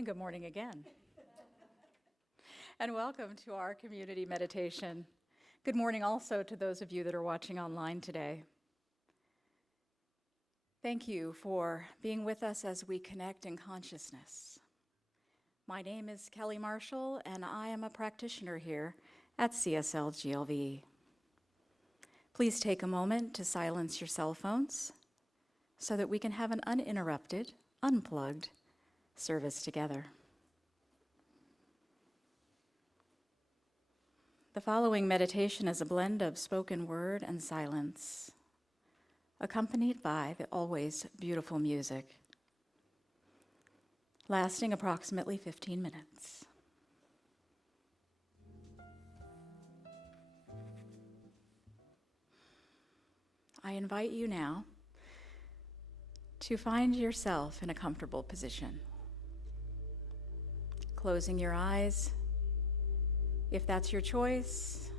And good morning again. And welcome to our community meditation. Good morning also to those of you that are watching online today. Thank you for being with us as we connect in consciousness. My name is Kelly Marshall, and I am a practitioner here at CSLGLV. Please take a moment to silence your cell phones so that we can have an uninterrupted, unplugged service together. The following meditation is a blend of spoken word and silence, accompanied by the always beautiful music, lasting approximately 15 minutes. I invite you now to find yourself in a comfortable position. Closing your eyes, if that's your choice,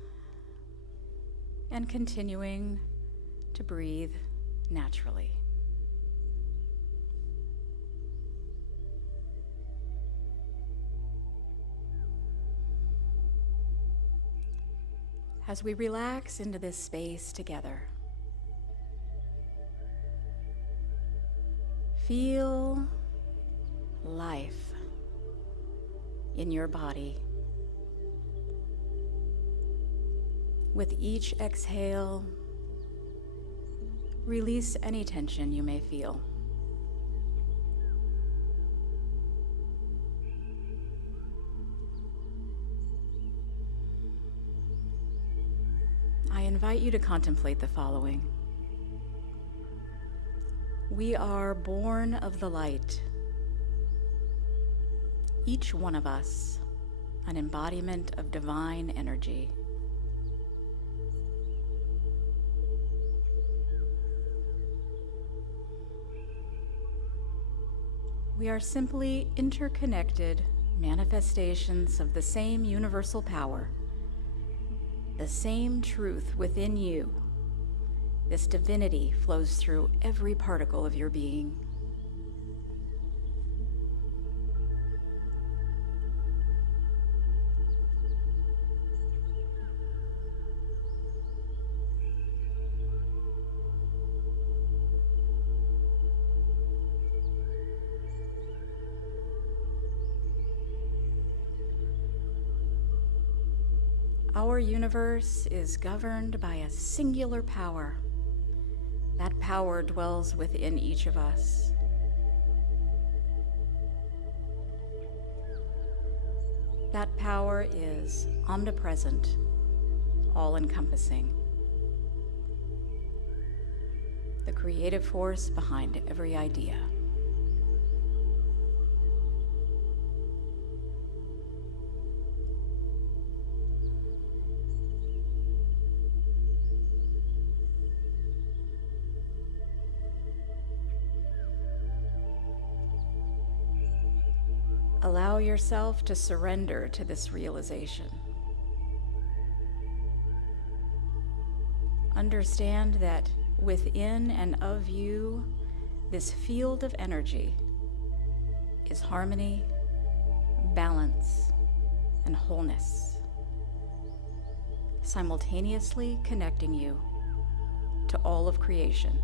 and continuing to breathe naturally. As we relax into this space together, feel life in your body. With each exhale, release any tension you may feel. I invite you to contemplate the following. We are born of the light. Each one of us, an embodiment of divine energy. We are simply interconnected manifestations of the same universal power, the same truth within you. This divinity flows through every particle of your being. Our universe is governed by a singular power. That power dwells within each of us. That power is omnipresent, all-encompassing. The creative force behind every idea. Allow yourself to surrender to this realization. Understand that within and of you, this field of energy is harmony, balance, and wholeness, simultaneously connecting you to all of creation.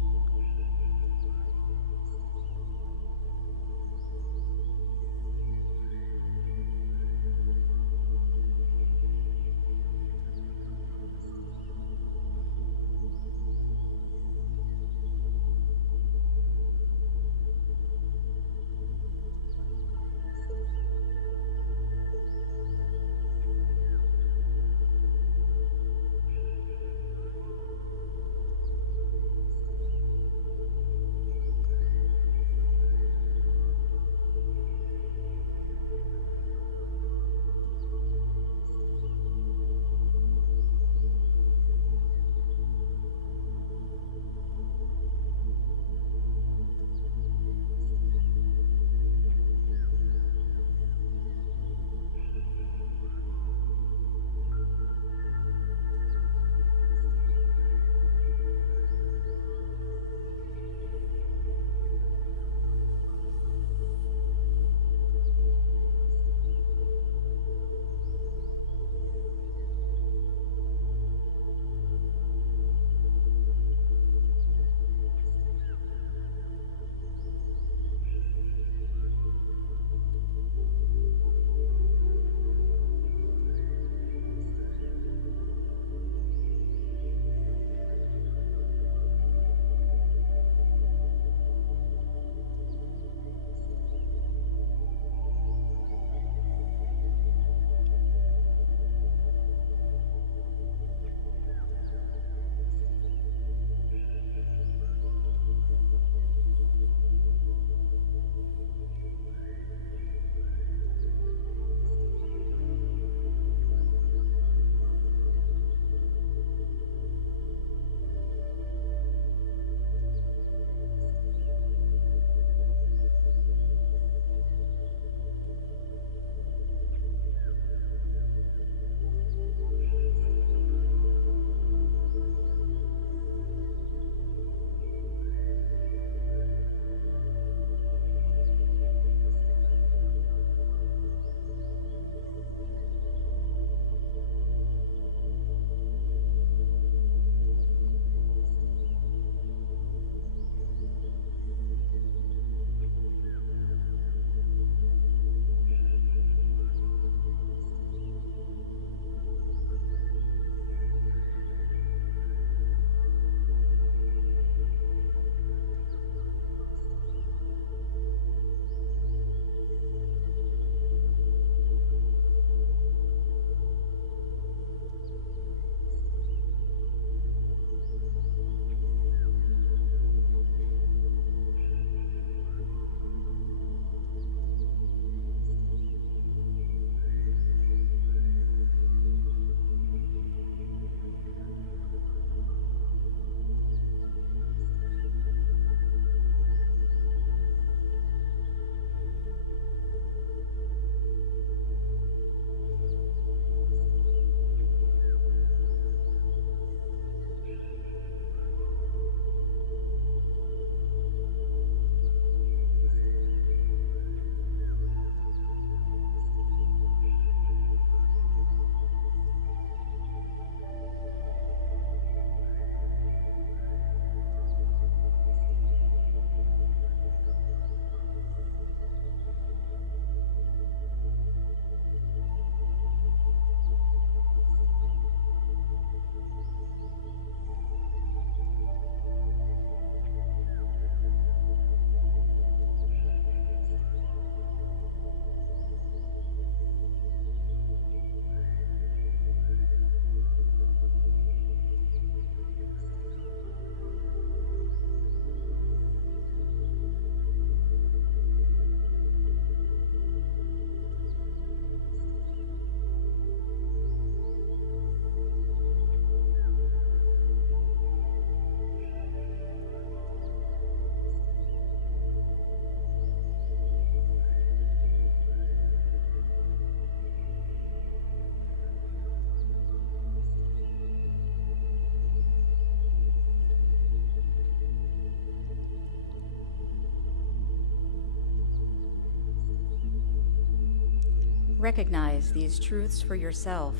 Recognize these truths for yourself.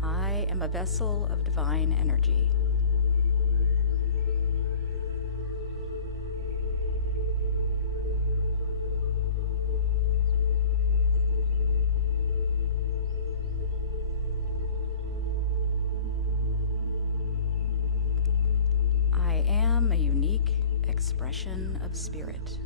I am a vessel of divine energy. I am a unique expression of spirit.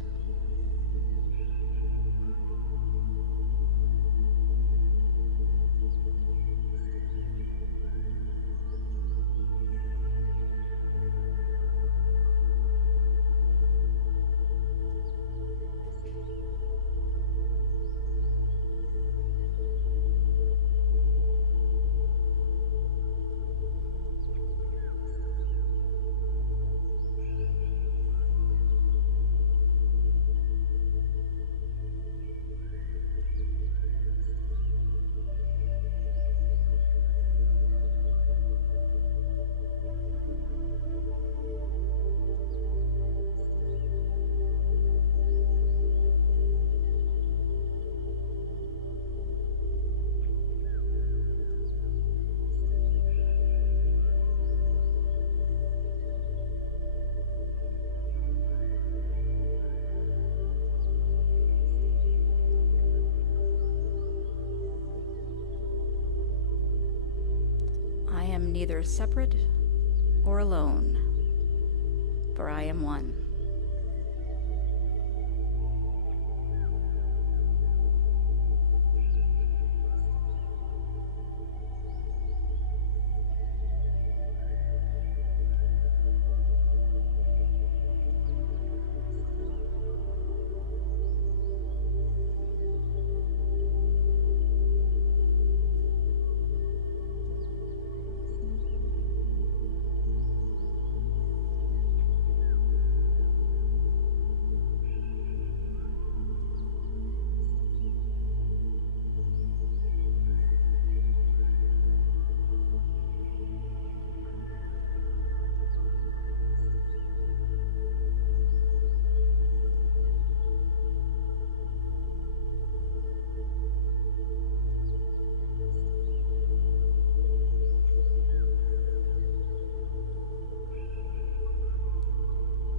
I am neither separate or alone, for I am one.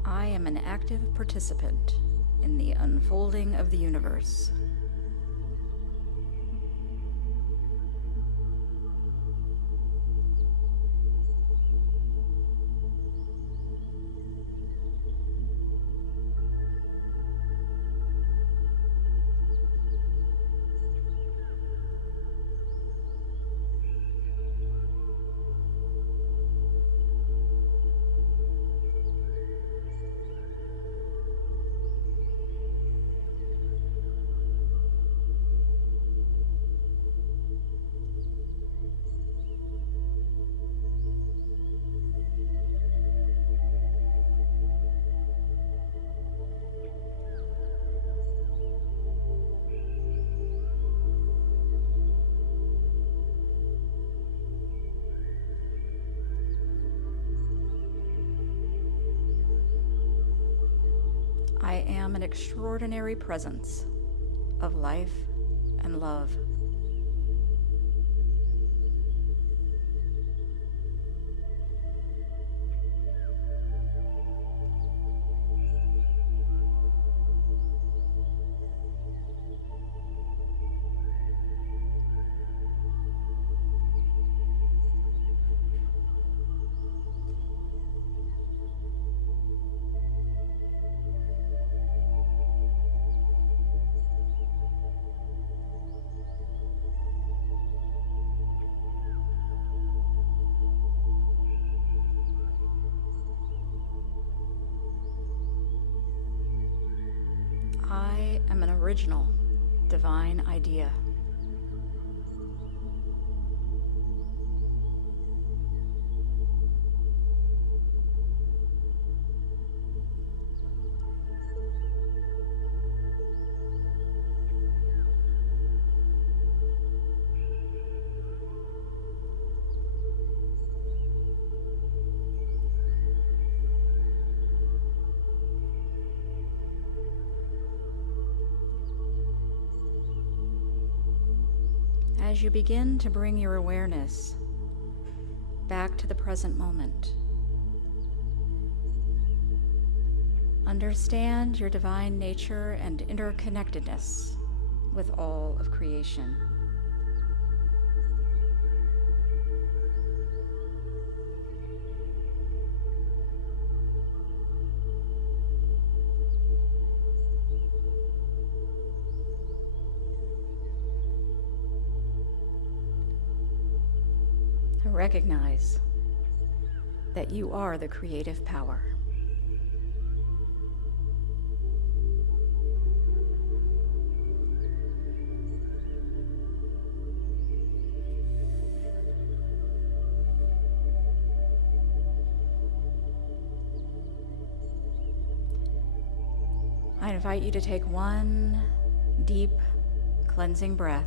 I am an active participant in the unfolding of the universe. I am an extraordinary presence of life and love. I am an original divine idea. as you begin to bring your awareness back to the present moment. Understand your divine nature and interconnectedness with all of creation. Recognize that you are the creative power. I invite you to take one deep, cleansing breath.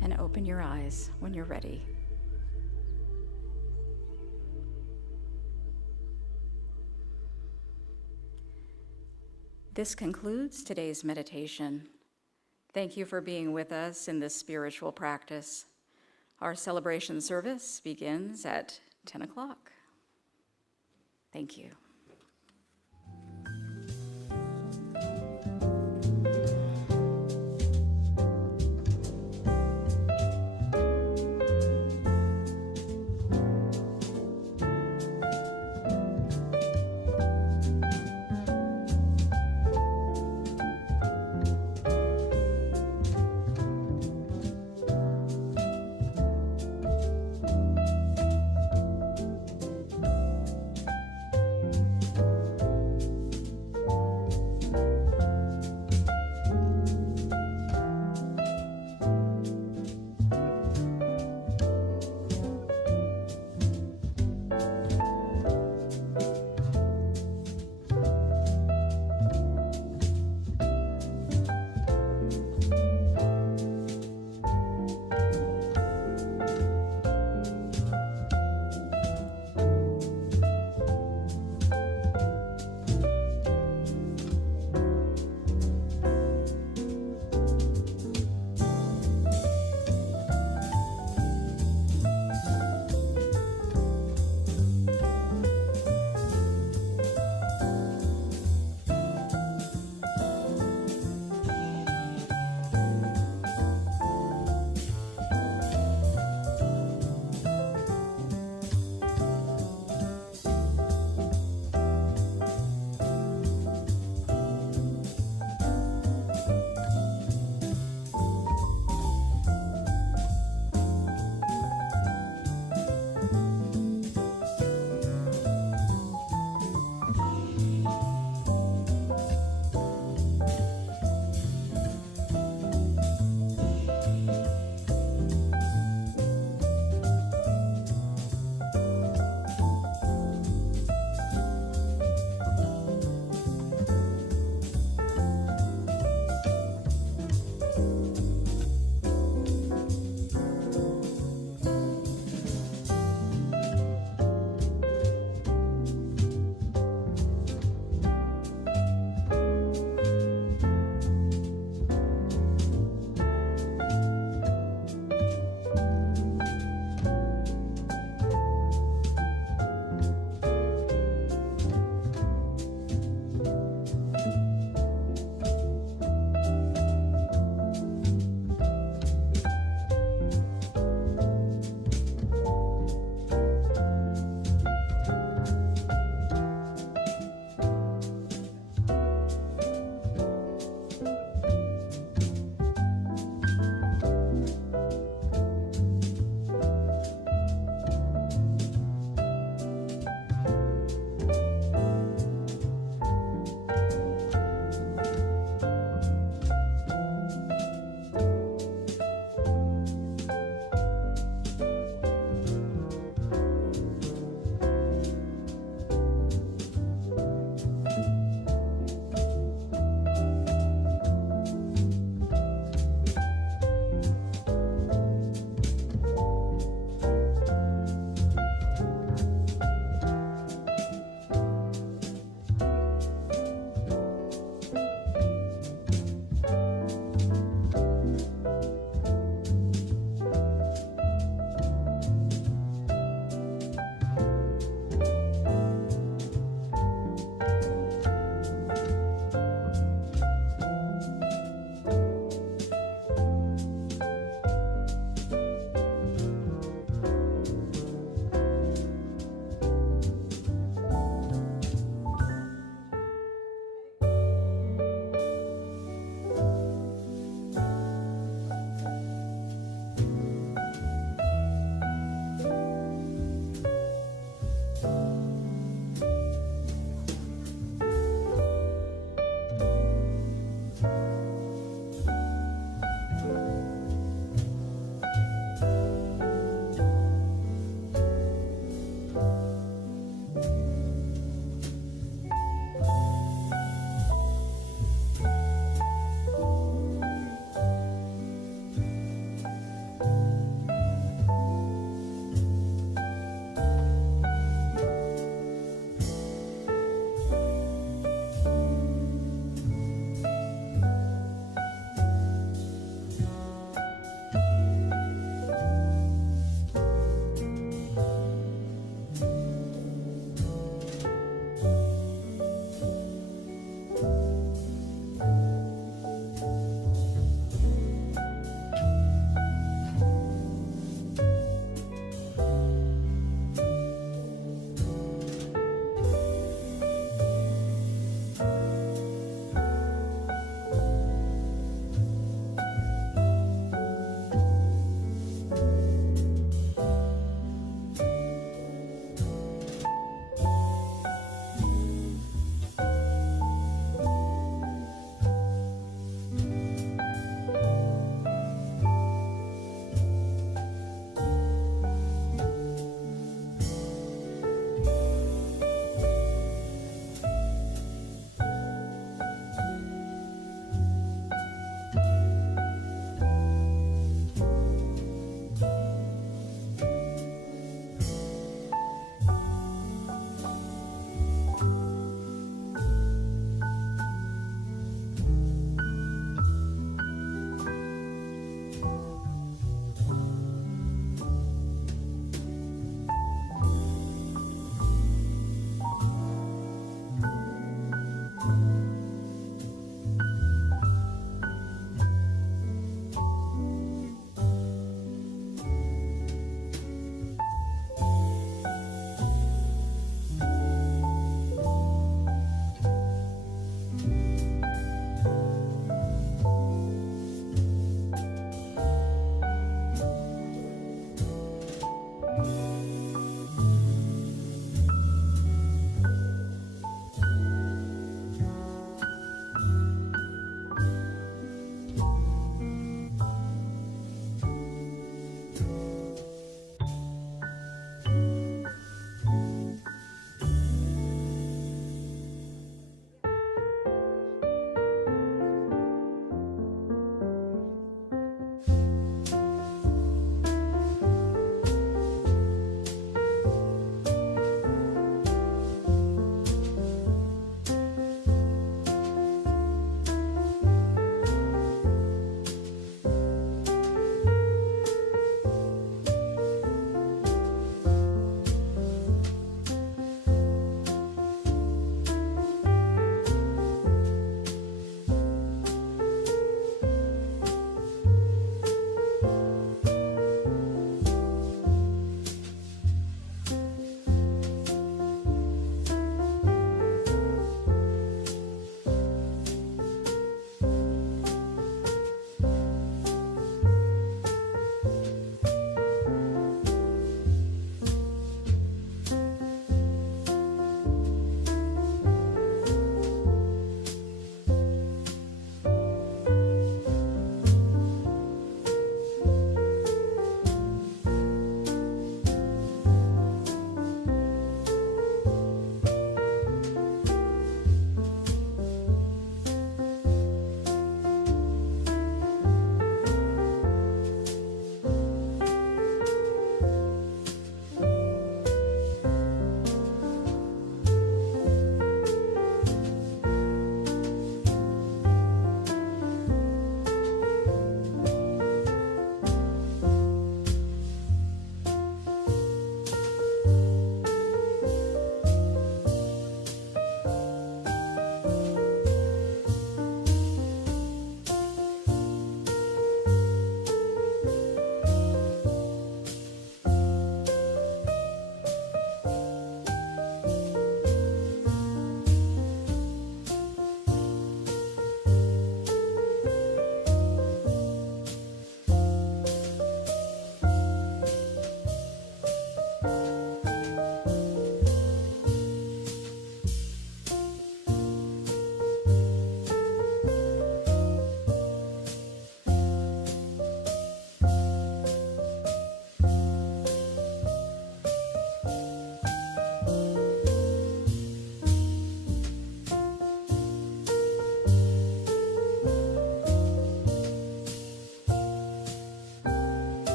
And open your eyes when you're ready. This concludes today's meditation. Thank you for being with us in this spiritual practice. Our celebration service begins at 10 o'clock. Thank you.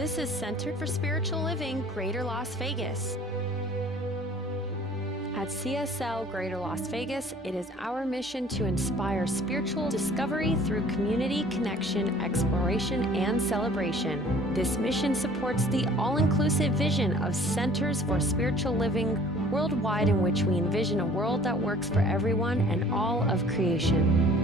This is Center for Spiritual Living, Greater Las Vegas. At CSL Greater Las Vegas, it is our mission to inspire spiritual discovery through community connection, exploration, and celebration. This mission supports the all-inclusive vision of Centers for Spiritual Living worldwide, in which we envision a world that works for everyone and all of creation.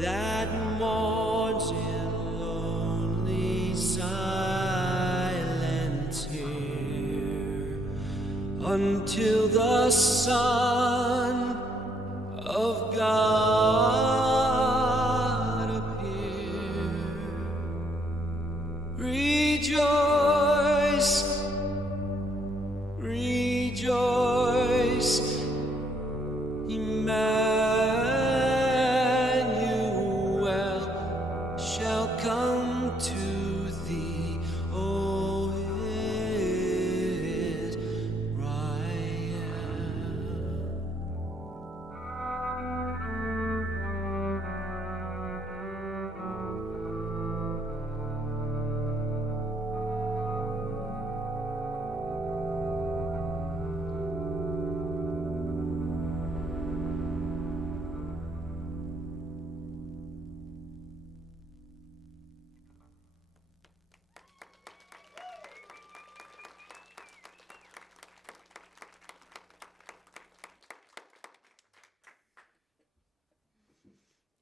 that mourns in love. silent here until the Son of God appear. Rejoice, rejoice, Emmanuel shall come to thee, O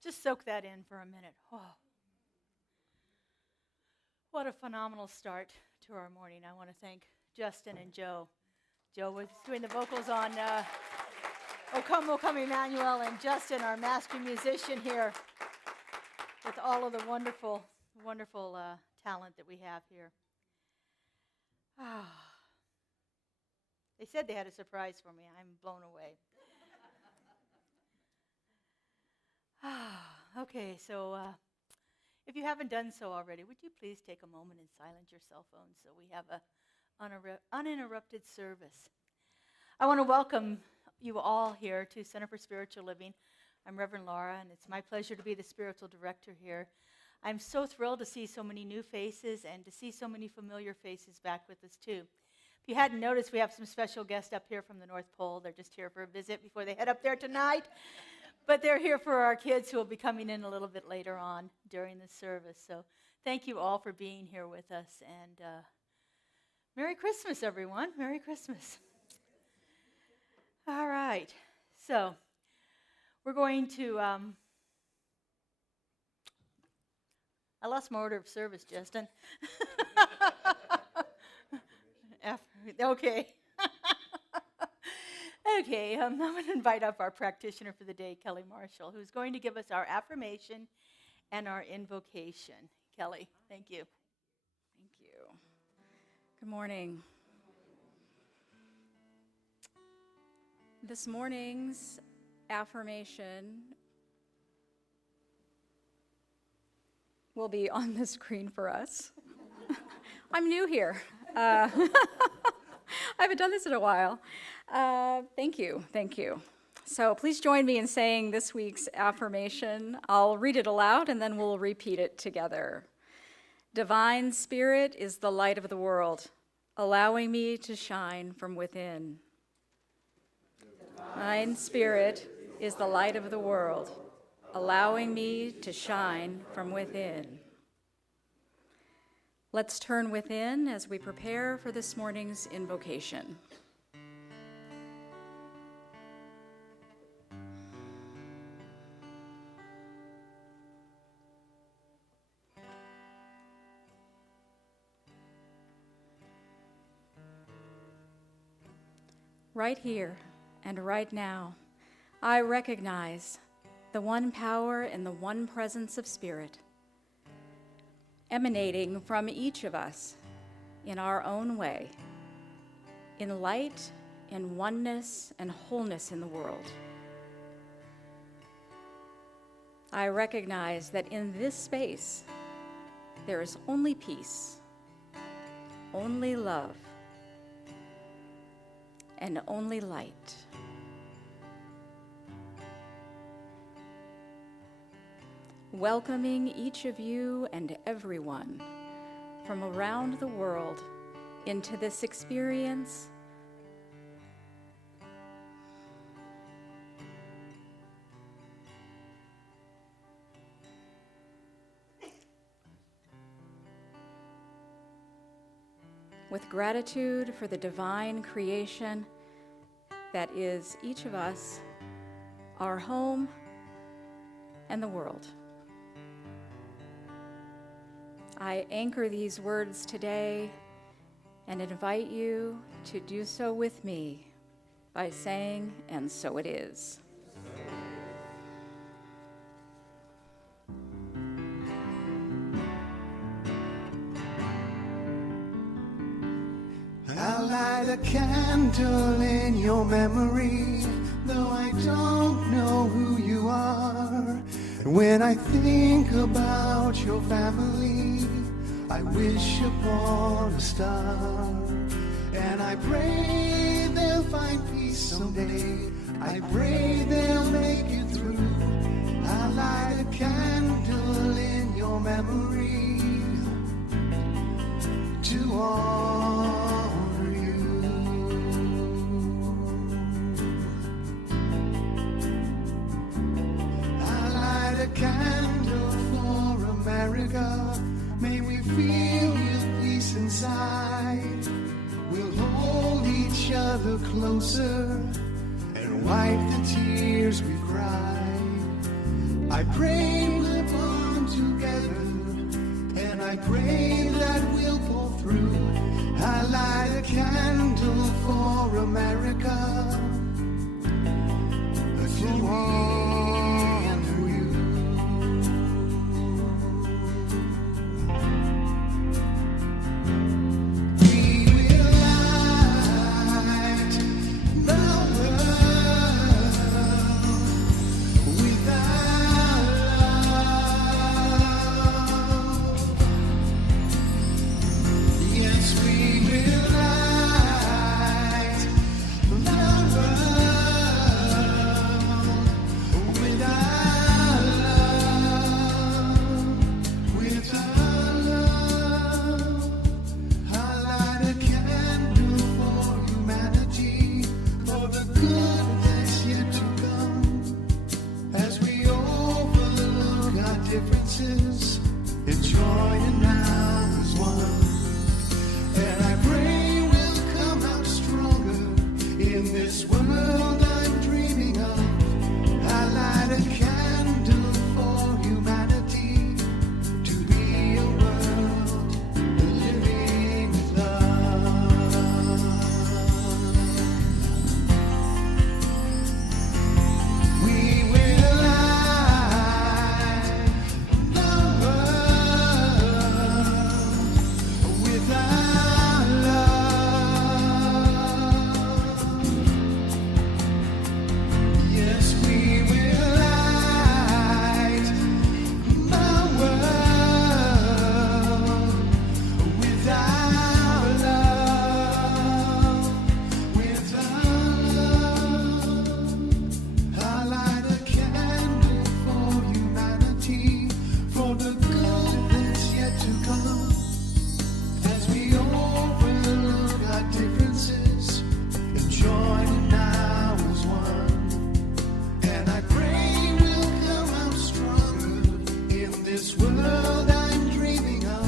Just soak that in for a minute. Oh. What a phenomenal start to our morning. I want to thank Justin and Joe. Joe was doing the vocals on O Come, Emmanuel, and Justin, our master musician here, with all of the wonderful, wonderful talent that we have here. They said they had a surprise for me. I'm blown away. Okay, so if you haven't done so already, would you please take a moment and silence your cell phones so we have a uninterrupted service. I want to welcome you all here to Center for Spiritual Living. I'm Reverend Laura, and it's my pleasure to be the spiritual director here. I'm so thrilled to see so many new faces and to see so many familiar faces back with us too. If you hadn't noticed, we have some special guests up here from the North Pole. They're just here for a visit before they head up there tonight. But they're here for our kids who will be coming in a little bit later on during the service. So thank you all for being here with us. And Merry Christmas, everyone. Merry Christmas. All right. So we're going to... I lost my order of service, Justin. Okay. Okay, I'm going to invite up our practitioner for the day, Kelly Marshall, who's going to give us our affirmation and our invocation. Kelly, thank you. Thank you. Good morning. This morning's affirmation will be on the screen for us. I'm new here. I haven't done this in a while. Thank you. So please join me in saying this week's affirmation. I'll read it aloud and then we'll repeat it together. Divine Spirit is the light of the world, allowing me to shine from within. Divine Spirit is the light of the world, allowing me to shine from within. Let's turn within as we prepare for this morning's invocation. Right here and right now, I recognize the one power and the one presence of Spirit emanating from each of us in our own way, in light, in oneness, and wholeness in the world. I recognize that in this space, there is only peace, only love, and only light. Welcoming each of you and everyone from around the world into this experience with gratitude for the divine creation that is each of us, our home, and the world. I anchor these words today and invite you to do so with me by saying, "And so it is." I'll light a candle in your memory, though I don't know who you are. And when I think about your family, I wish upon a star. And I pray they'll find peace someday. I pray they'll make it through. I'll light a candle in your memory to honor you. I light a candle for America. May we feel your peace inside. We'll hold each other closer and wipe the tears we cried. I pray we'll bond together, and I pray that we'll pull through. I light a candle for America to honor you. We will light the world with our love. Yes, we will light the world with our love, with our love. I light a candle for humanity, for the good that's yet to come. As we overlook our differences and join now as one. And I pray we'll come out stronger in this world I'm dreaming of. I light a candle for humanity to be a world living with love. We will light the world with our love. Yes, we will light the world with our love, with our love. I light a candle for humanity, for the good that's yet to come. As we overlook our differences and join now as one. And I pray we'll come out stronger in this world I'm dreaming of.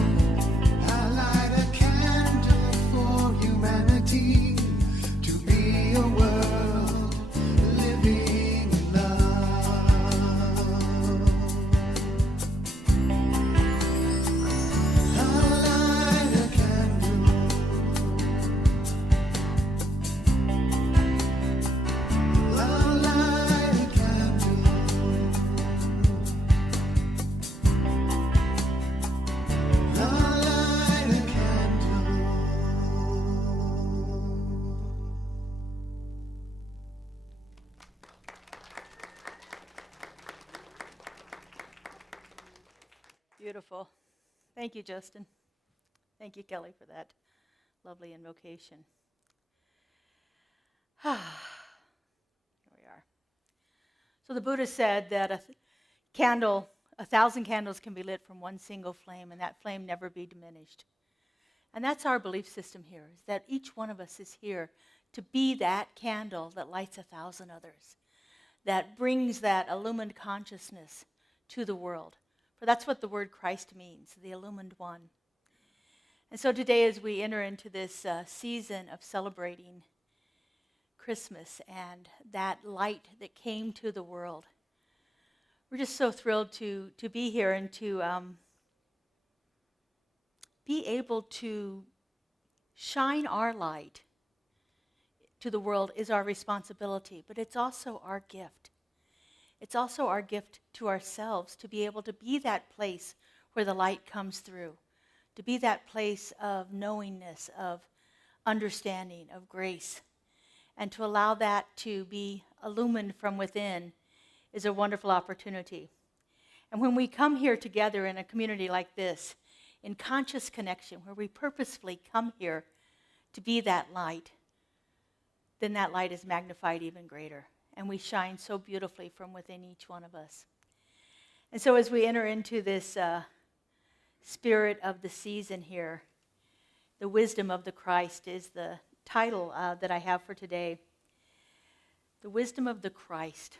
I light a candle for humanity to be a world living in love. I light a candle. I'll light a candle. I'll light a candle. Beautiful. Thank you, Justin. Thank you, Kelly, for that lovely invocation. Here we are. So the Buddha said that a candle, 1,000 candles can be lit from one single flame, and that flame never be diminished. And that's our belief system here, is that each one of us is here to be that candle that lights 1,000 others, that brings that illumined consciousness to the world. For that's what the word Christ means, the illumined one. And so today, as we enter into this season of celebrating Christmas and that light that came to the world, we're just so thrilled to be here and to be able to shine our light to the world is our responsibility, but it's also our gift. It's also our gift to ourselves to be able to be that place where the light comes through, to be that place of knowingness, of understanding, of grace, and to allow that to be illumined from within is a wonderful opportunity. And when we come here together in a community like this, in conscious connection, where we purposefully come here to be that light, then that light is magnified even greater. And we shine so beautifully from within each one of us. And so as we enter into this spirit of the season here, the wisdom of the Christ is the title that I have for today. The wisdom of the Christ.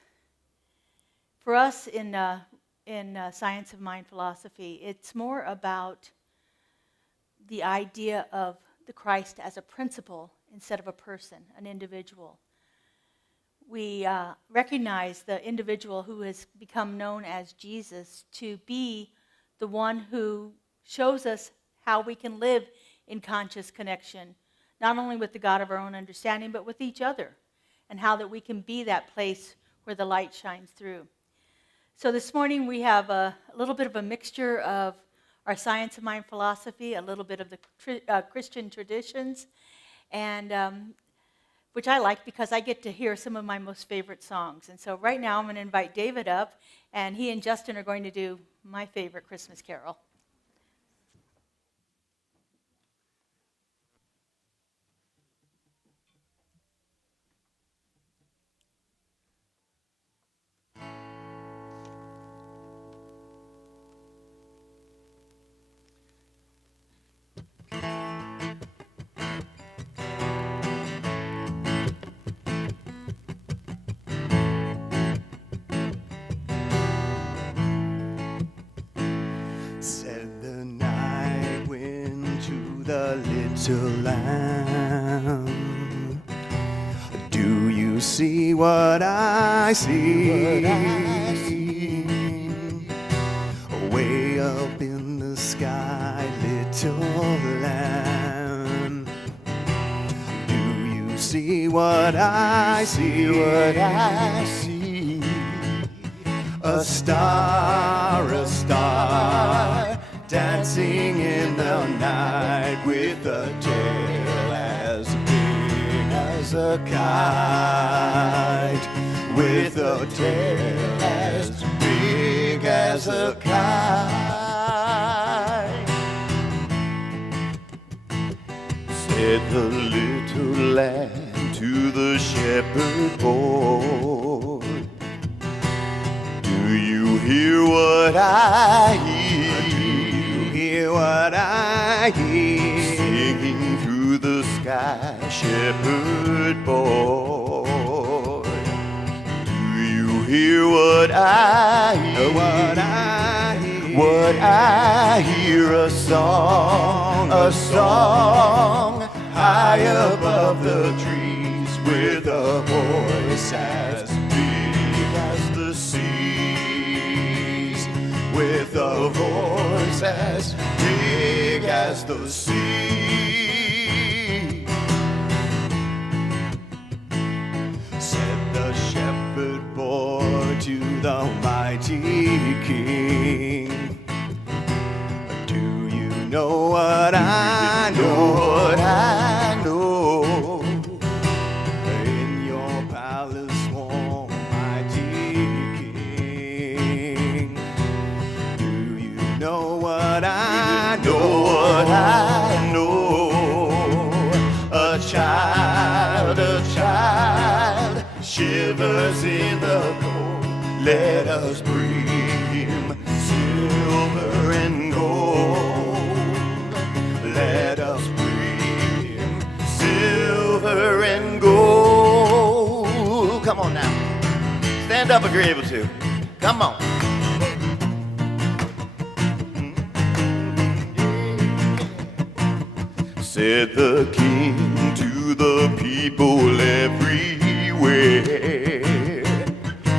For us in Science of Mind philosophy, it's more about the idea of the Christ as a principle instead of a person, an individual. We recognize the individual who has become known as Jesus to be the one who shows us how we can live in conscious connection, not only with the God of our own understanding, but with each other, and how that we can be that place where the light shines through. So this morning we have a little bit of a mixture of our Science of Mind philosophy, a little bit of the Christian traditions, and which I like because I get to hear some of my most favorite songs. And so right now I'm going to invite David up, and he and Justin are going to do my favorite Christmas carol. Said the night wind to the little lamb, do you see what I see? Way up in the sky, little lamb, do you see what I see? What I see? A star, dancing in the night with a tail as big as a kite, with a tail as big as a kite. Said the little lamb to the shepherd boy, do you hear what I hear? Do you hear what I hear? Singing through the sky, shepherd boy. Do you hear what I hear? What I hear? What I hear? A song high above the trees, with a voice as big as the seas, with a voice as big as the sea. Said the shepherd boy to the mighty king, do you know what I know? What I know? In your palace warm, mighty king, do you know what I know? What I know? A child shivers in the cold. Let us bring him silver and gold. Let us bring him silver and gold. Come on now. Stand up if you're able to. Come on. Said the king to the people everywhere.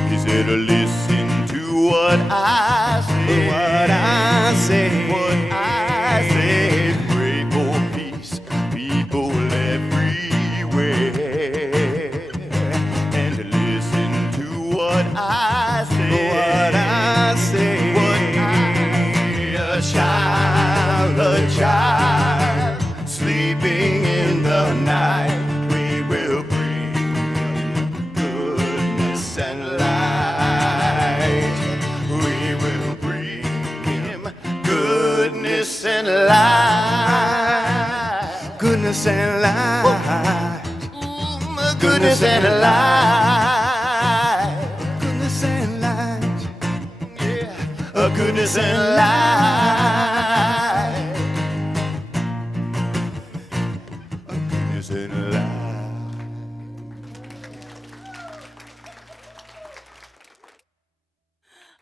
He said, listen to what I say. What I say. What I say. goodness and light. Goodness and light. Goodness and light. Yeah. A goodness and light. A goodness and light.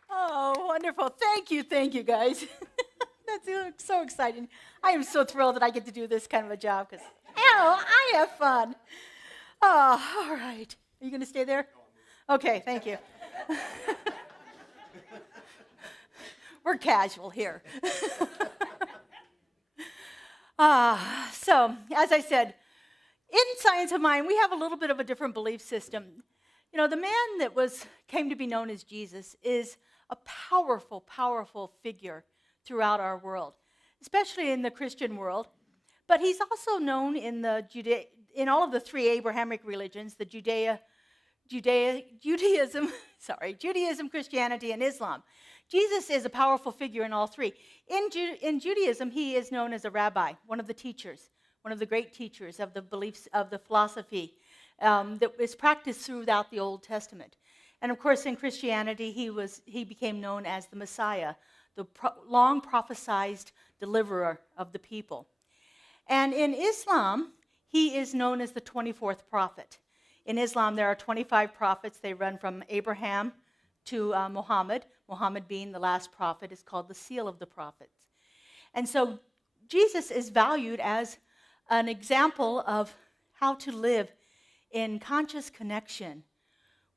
Oh, wonderful. Thank you, guys. That's so exciting. I am so thrilled that I get to do this kind of a job because, I have fun. Oh, all right. Are you going to stay there? Okay, thank you. We're casual here. So, as I said, in Science of Mind, we have a little bit of a different belief system. You know, the man that came to be known as Jesus is a powerful, powerful figure throughout our world, especially in the Christian world. But he's also known in in all of the three Abrahamic religions, the Judaism, Christianity, and Islam. Jesus is a powerful figure in all three. In Judaism, he is known as a rabbi, one of the teachers, one of the great teachers of the beliefs of the philosophy that is practiced throughout the Old Testament. And of course, in Christianity, he became known as the Messiah, the long prophesied deliverer of the people. And in Islam, he is known as the 24th prophet. In Islam, there are 25 prophets. They run from Abraham to Muhammad. Muhammad being the last prophet is called the seal of the prophets. And so Jesus is valued as an example of how to live in conscious connection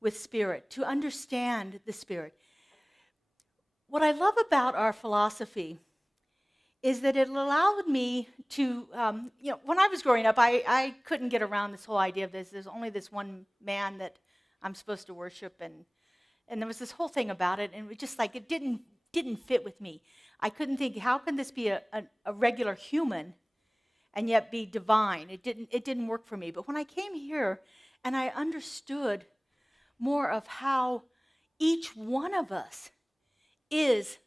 with Spirit, to understand the Spirit. What I love about our philosophy is that it allowed me to, when I was growing up, I couldn't get around this whole idea of there's only this one man that I'm supposed to worship, and there was this whole thing about it, and it was just like it didn't fit with me. I couldn't think, how can this be a regular human and yet be divine? It didn't work for me. But when I came here and I understood more of how each one of us is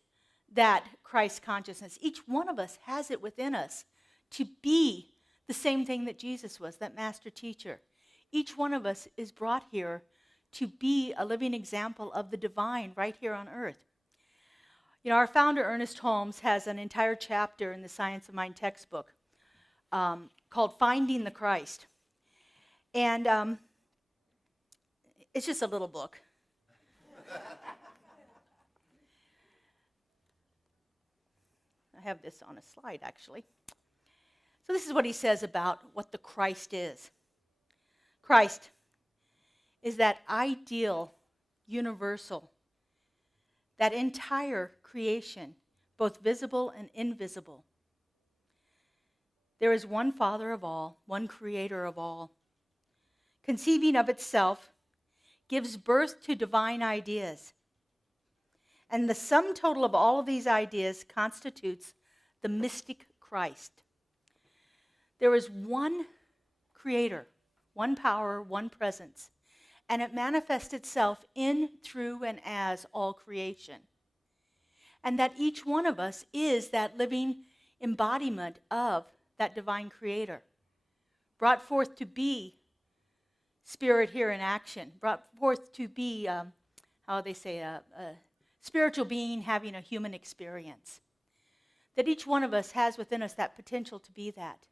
that Christ consciousness. Each one of us has it within us to be the same thing that Jesus was, that master teacher. Each one of us is brought here to be a living example of the divine right here on earth. You know, our founder, Ernest Holmes, has an entire chapter in the Science of Mind textbook called Finding the Christ. And it's just a little book. I have this on a slide, actually. So this is what he says about what the Christ is. Christ is that ideal, universal, that entire creation, both visible and invisible. There is one Father of all, one Creator of all. Conceiving of itself, gives birth to divine ideas. And the sum total of all of these ideas constitutes the mystic Christ. There is one Creator, one power, one presence, and it manifests itself in, through, and as all creation. And that each one of us is that living embodiment of that divine Creator, brought forth to be Spirit here in action, brought forth to be, a spiritual being having a human experience. That each one of us has within us that potential to be that.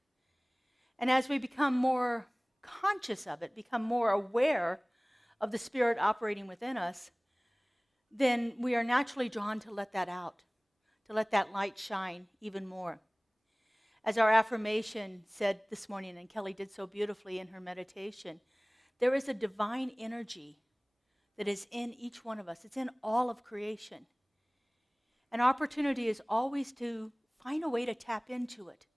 And as we become more conscious of it, become more aware of the Spirit operating within us, then we are naturally drawn to let that out, to let that light shine even more. As our affirmation said this morning, and Kelly did so beautifully in her meditation, there is a divine energy that is in each one of us. It's in all of creation. An opportunity is always to find a way to tap into it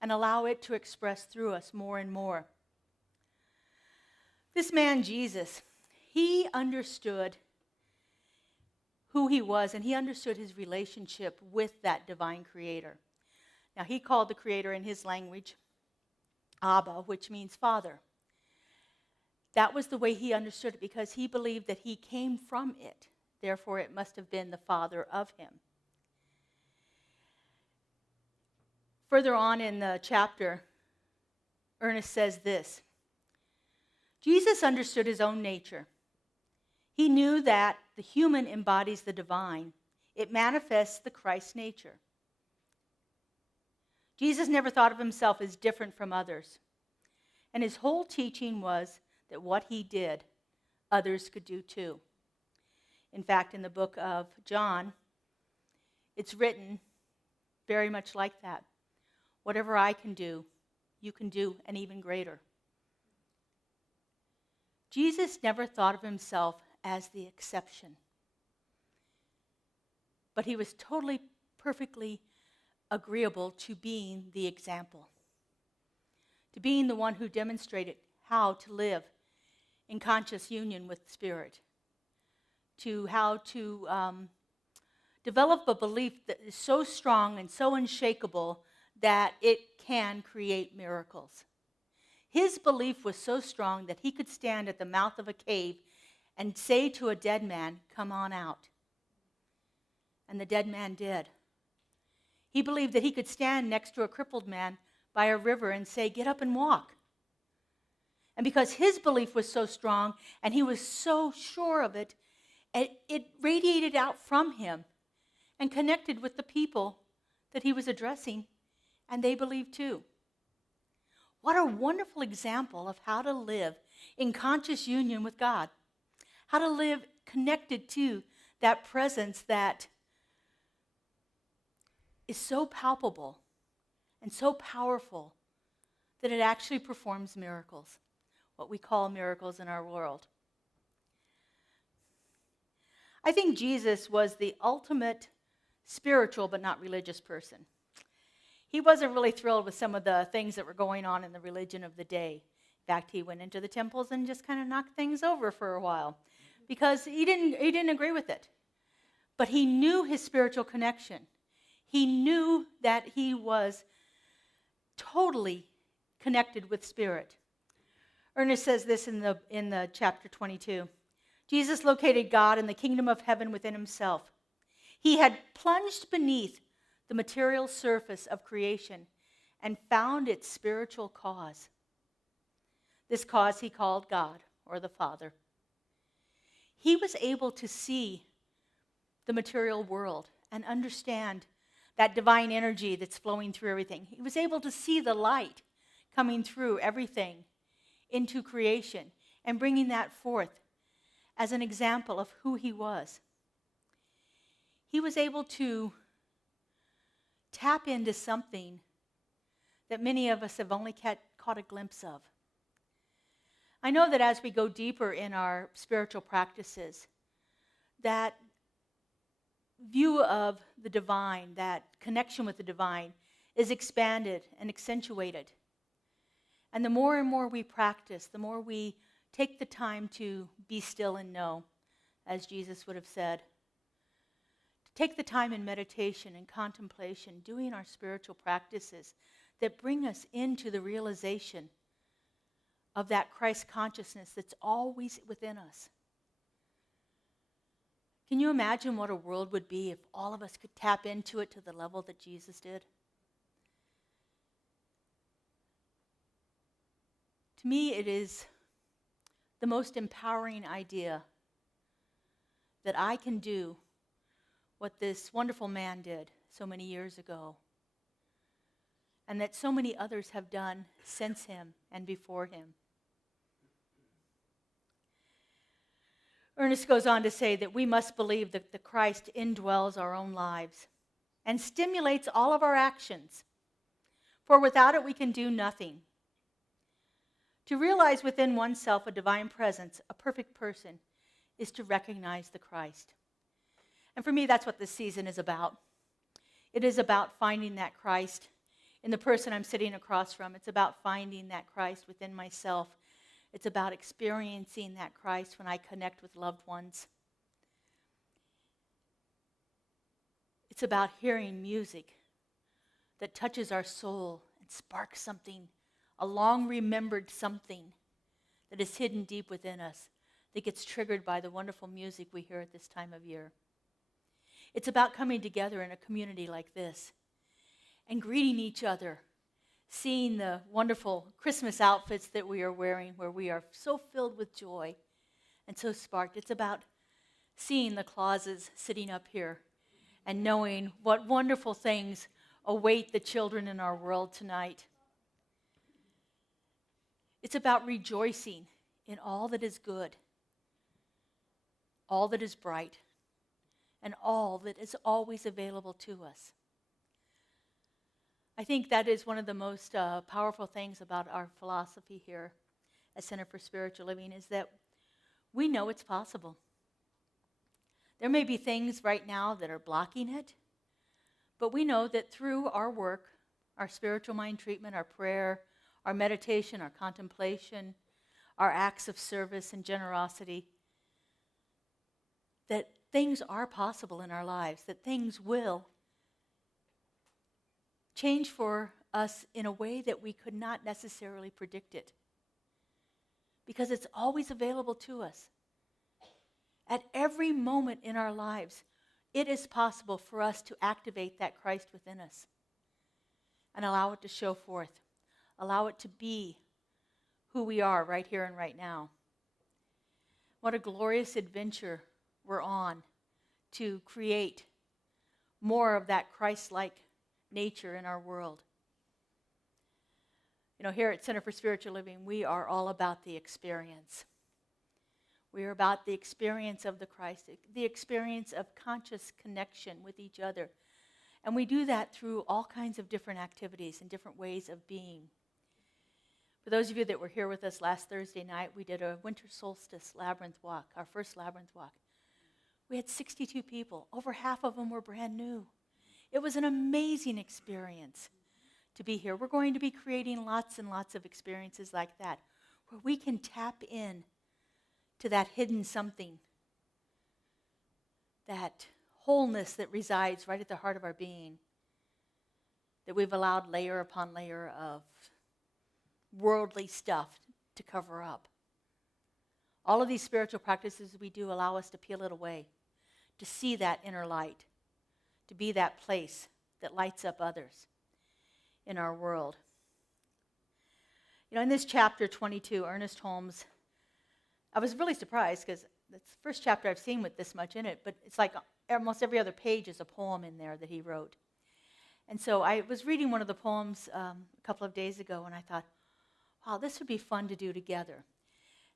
and allow it to express through us more and more. This man, Jesus, he understood who he was, and he understood his relationship with that divine Creator. Now, he called the Creator in his language Abba, which means Father. That was the way he understood it because he believed that he came from it. Therefore, it must have been the Father of him. Further on in the chapter, Ernest says this: Jesus understood his own nature. He knew that the human embodies the divine. It manifests the Christ nature. Jesus never thought of himself as different from others. And his whole teaching was that what he did, others could do too. In fact, in the book of John, it's written very much like that. Whatever I can do, you can do, and even greater. Jesus never thought of himself as the exception. But he was totally, perfectly agreeable to being the example, to being the one who demonstrated how to live in conscious union with Spirit, to how to develop a belief that is so strong and so unshakable that it can create miracles. His belief was so strong that he could stand at the mouth of a cave and say to a dead man, "Come on out." And the dead man did. He believed that he could stand next to a crippled man by a river and say, "Get up and walk." And because his belief was so strong and he was so sure of it, it radiated out from him and connected with the people that he was addressing, and they believed too. What a wonderful example of how to live in conscious union with God, how to live connected to that presence that is so palpable and so powerful that it actually performs miracles, what we call miracles in our world. I think Jesus was the ultimate spiritual but not religious person. He wasn't really thrilled with some of the things that were going on in the religion of the day. In fact, he went into the temples and just kind of knocked things over for a while because he didn't agree with it. But he knew his spiritual connection. He knew that he was totally connected with Spirit. Ernest says this in the chapter 22. Jesus located God in the kingdom of heaven within himself. He had plunged beneath the material surface of creation and found its spiritual cause. This cause he called God, or the Father. He was able to see the material world and understand that divine energy that's flowing through everything. He was able to see the light coming through everything into creation and bringing that forth as an example of who he was. He was able to tap into something that many of us have only caught a glimpse of. I know that as we go deeper in our spiritual practices, that view of the divine, that connection with the divine, is expanded and accentuated. And the more and more we practice, the more we take the time to be still and know, as Jesus would have said. To take the time in meditation and contemplation, doing our spiritual practices that bring us into the realization of that Christ consciousness that's always within us. Can you imagine what a world would be if all of us could tap into it to the level that Jesus did? To me, it is the most empowering idea that I can do what this wonderful man did so many years ago, and that so many others have done since him and before him. Ernest goes on to say that we must believe that the Christ indwells our own lives and stimulates all of our actions, for without it we can do nothing. To realize within oneself a divine presence, a perfect person, is to recognize the Christ. And for me, that's what this season is about. It is about finding that Christ in the person I'm sitting across from. It's about finding that Christ within myself. It's about experiencing that Christ when I connect with loved ones. It's about hearing music that touches our soul and sparks something, a long-remembered something that is hidden deep within us that gets triggered by the wonderful music we hear at this time of year. It's about coming together in a community like this and greeting each other, seeing the wonderful Christmas outfits that we are wearing, where we are so filled with joy and so sparked. It's about seeing the Clauses sitting up here and knowing what wonderful things await the children in our world tonight. It's about rejoicing in all that is good, all that is bright, and all that is always available to us. I think that is one of the most powerful things about our philosophy here at Center for Spiritual Living, is that we know it's possible. There may be things right now that are blocking it, but we know that through our work, our spiritual mind treatment, our prayer, our meditation, our contemplation, our acts of service and generosity, that things are possible in our lives, that things will change for us in a way that we could not necessarily predict it, because it's always available to us. At every moment in our lives, it is possible for us to activate that Christ within us and allow it to show forth, allow it to be who we are right here and right now. What a glorious adventure we're on to create more of that Christ-like nature in our world. You know, here at Center for Spiritual Living, we are all about the experience. We are about the experience of the Christ, the experience of conscious connection with each other. And we do that through all kinds of different activities and different ways of being. For those of you that were here with us last Thursday night, we did a winter solstice labyrinth walk, our first labyrinth walk. We had 62 people. Over half of them were brand new. It was an amazing experience to be here. We're going to be creating lots and lots of experiences like that, where we can tap in to that hidden something, that wholeness that resides right at the heart of our being, that we've allowed layer upon layer of worldly stuff to cover up. All of these spiritual practices we do allow us to peel it away, to see that inner light, to be that place that lights up others in our world. You know, in this chapter 22, Ernest Holmes, I was really surprised because it's the first chapter I've seen with this much in it, but it's like almost every other page is a poem in there that he wrote. And so I was reading one of the poems a couple of days ago, and I thought, wow, this would be fun to do together.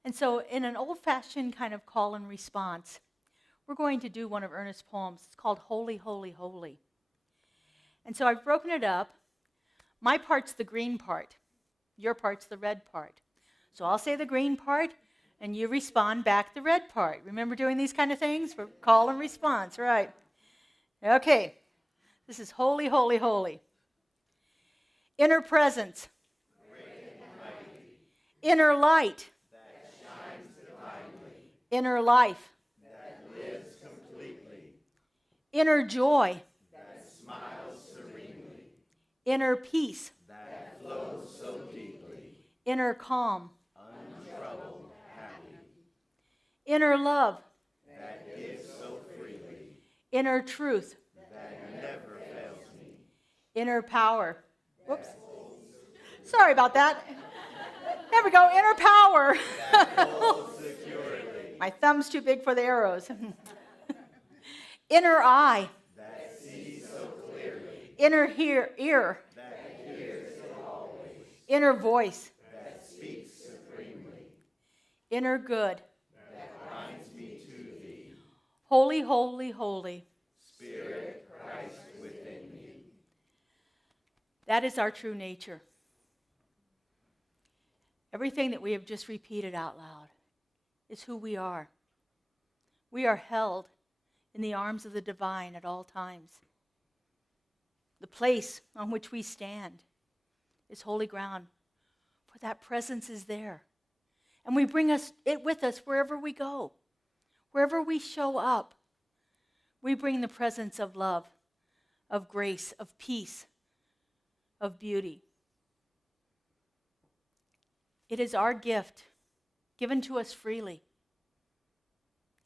And so in an old-fashioned kind of call and response, we're going to do one of Ernest's poems. It's called Holy, Holy, Holy. And so I've broken it up. My part's the green part. Your part's the red part. So I'll say the green part, and you respond back the red part. Remember doing these kind of things for call and response, right? Okay. This is Holy, Holy, Holy. Inner presence. Inner light. That shines divinely. Inner life. That lives completely. Inner joy. That smiles serenely. Inner peace. That flows so deeply. Inner calm. Untroubled, happy. Inner love. That gives so freely. Inner truth. That never fails me. Inner power. Whoops. Sorry about that. There we go, inner power. That holds securely. My thumb's too big for the arrows. Inner eye. That sees so clearly. Inner ear. That hears always. Inner voice. That speaks supremely. Inner good. That binds me to thee. Holy, holy, holy. Spirit, Christ within me. That is our true nature. Everything that we have just repeated out loud is who we are. We are held in the arms of the divine at all times. The place on which we stand is holy ground, for that presence is there. And we bring it with us wherever we go. Wherever we show up, we bring the presence of love, of grace, of peace, of beauty. It is our gift, given to us freely.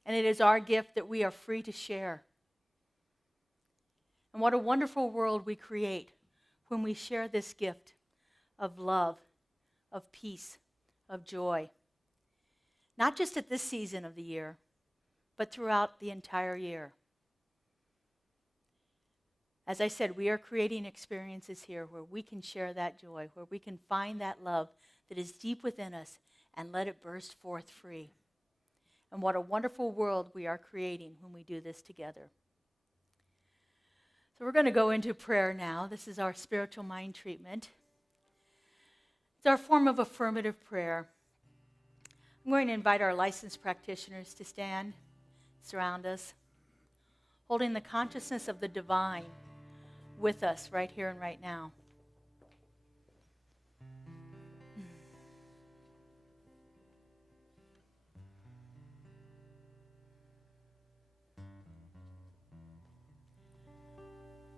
And it is our gift that we are free to share. And what a wonderful world we create when we share this gift of love, of peace, of joy. Not just at this season of the year, but throughout the entire year. As I said, we are creating experiences here where we can share that joy, where we can find that love that is deep within us and let it burst forth free. And what a wonderful world we are creating when we do this together. So we're going to go into prayer now. This is our spiritual mind treatment. It's our form of affirmative prayer. I'm going to invite our licensed practitioners to stand, surround us, holding the consciousness of the divine with us right here and right now.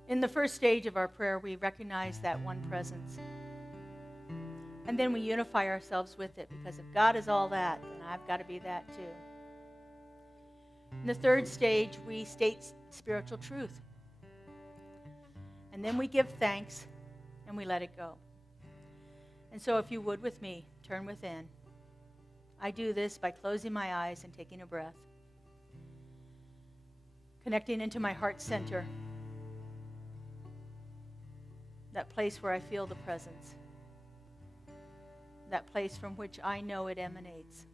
In the first stage of our prayer, we recognize that one presence. And then we unify ourselves with it, because if God is all that, then I've got to be that too. In the third stage, we state spiritual truth. And then we give thanks and we let it go. And so if you would with me, turn within. I do this by closing my eyes and taking a breath. Connecting into my heart center. That place where I feel the presence. That place from which I know it emanates.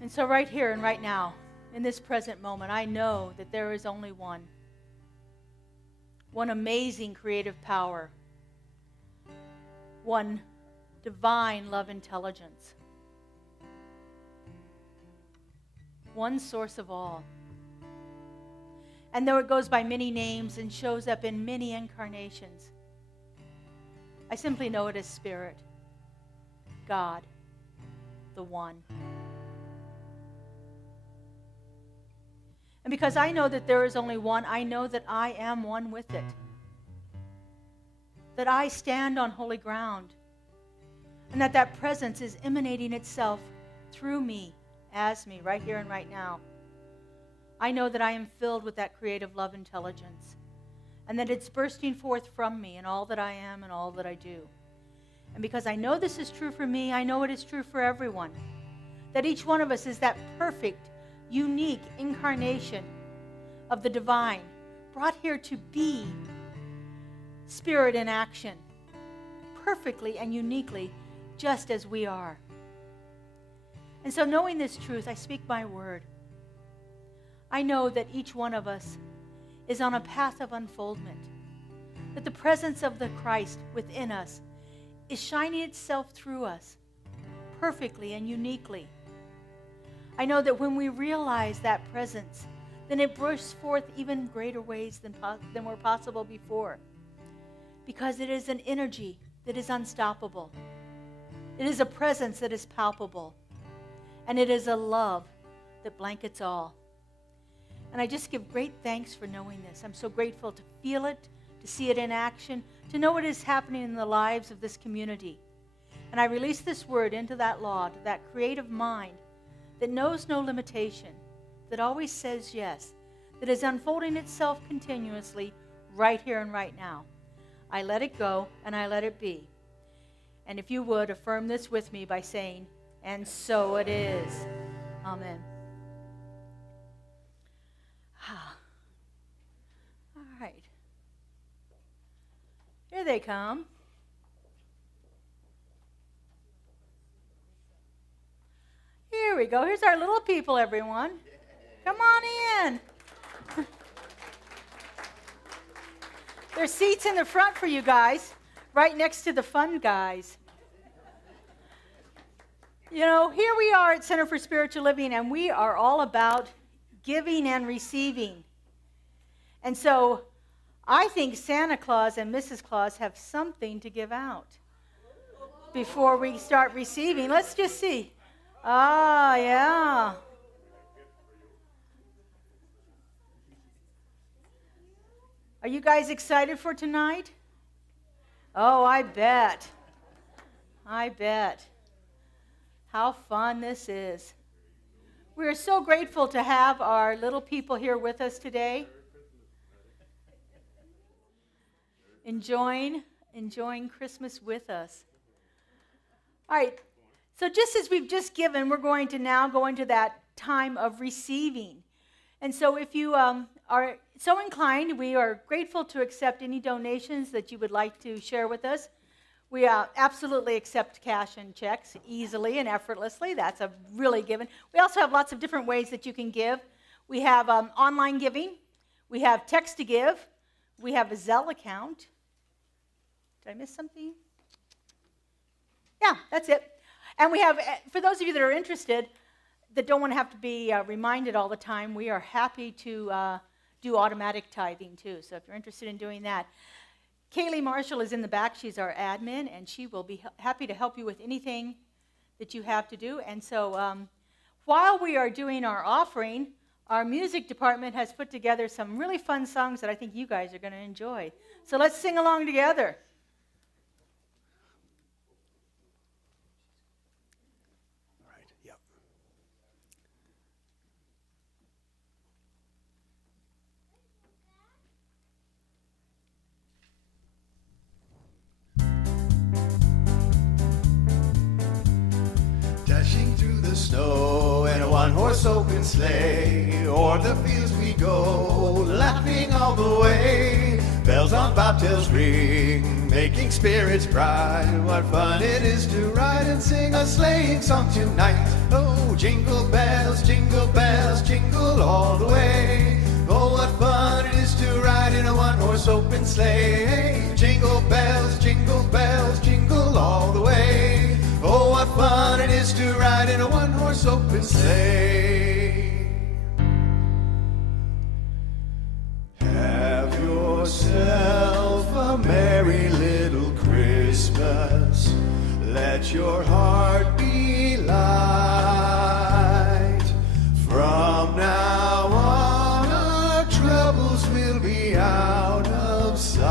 And so right here and right now, in this present moment, I know that there is only one. One amazing creative power. One divine love intelligence. One source of all. And though it goes by many names and shows up in many incarnations, I simply know it as Spirit, God, the One. And because I know that there is only one, I know that I am one with it. That I stand on holy ground. And that presence is emanating itself through me, as me, right here and right now. I know that I am filled with that creative love intelligence. And that it's bursting forth from me in all that I am and all that I do. And because I know this is true for me, I know it is true for everyone. That each one of us is that perfect, unique incarnation of the divine, brought here to be Spirit in action, perfectly and uniquely, just as we are. And so knowing this truth, I speak my word. I know that each one of us is on a path of unfoldment, that the presence of the Christ within us is shining itself through us perfectly and uniquely. I know that when we realize that presence, then it bursts forth even greater ways than were possible before. Because it is an energy that is unstoppable. It is a presence that is palpable. And it is a love that blankets all. And I just give great thanks for knowing this. I'm so grateful to feel it, to see it in action, to know what is happening in the lives of this community. And I release this word into that law, to that creative mind that knows no limitation, that always says yes, that is unfolding itself continuously right here and right now. I let it go and I let it be. And if you would, affirm this with me by saying, and so it is. Amen. All right. Here they come. Here we go. Here's our little people, everyone. Come on in. There's seats in the front for you guys, right next to the fun guys. You know, here we are at Center for Spiritual Living, and we are all about giving and receiving. And so I think Santa Claus and Mrs. Claus have something to give out before we start receiving. Let's just see. Ah, yeah. Are you guys excited for tonight? Oh, I bet. I bet. How fun this is. We are so grateful to have our little people here with us today. enjoying Christmas with us. All right, so just as we've just given, we're going to now go into that time of receiving. And so if you are so inclined, we are grateful to accept any donations that you would like to share with us. We absolutely accept cash and checks easily and effortlessly. That's a really given. We also have lots of different ways that you can give. We have online giving. We have text to give. We have a Zelle account. Did I miss something? Yeah, that's it. And we have, for those of you that are interested, that don't want to have to be reminded all the time, we are happy to do automatic tithing too. So if you're interested in doing that, Kaylee Marshall is in the back. She's our admin, and she will be happy to help you with anything that you have to do. And so while we are doing our offering, our music department has put together some really fun songs that I think you guys are going to enjoy. So let's sing along together. All right, yep. Dashing through the snow in a one-horse open sleigh, o'er the fields we go, laughing all the way. Bells on bobtails ring, making spirits bright. What fun it is to ride and sing a sleighing song tonight. Oh, jingle bells, jingle all the way. Oh, what fun it is to ride in a one-horse open sleigh. Jingle bells, jingle all the way. Oh, what fun it is to ride in a one-horse open sleigh. Have yourself a merry little Christmas. Let your heart be light. From now on, our troubles will be out of sight.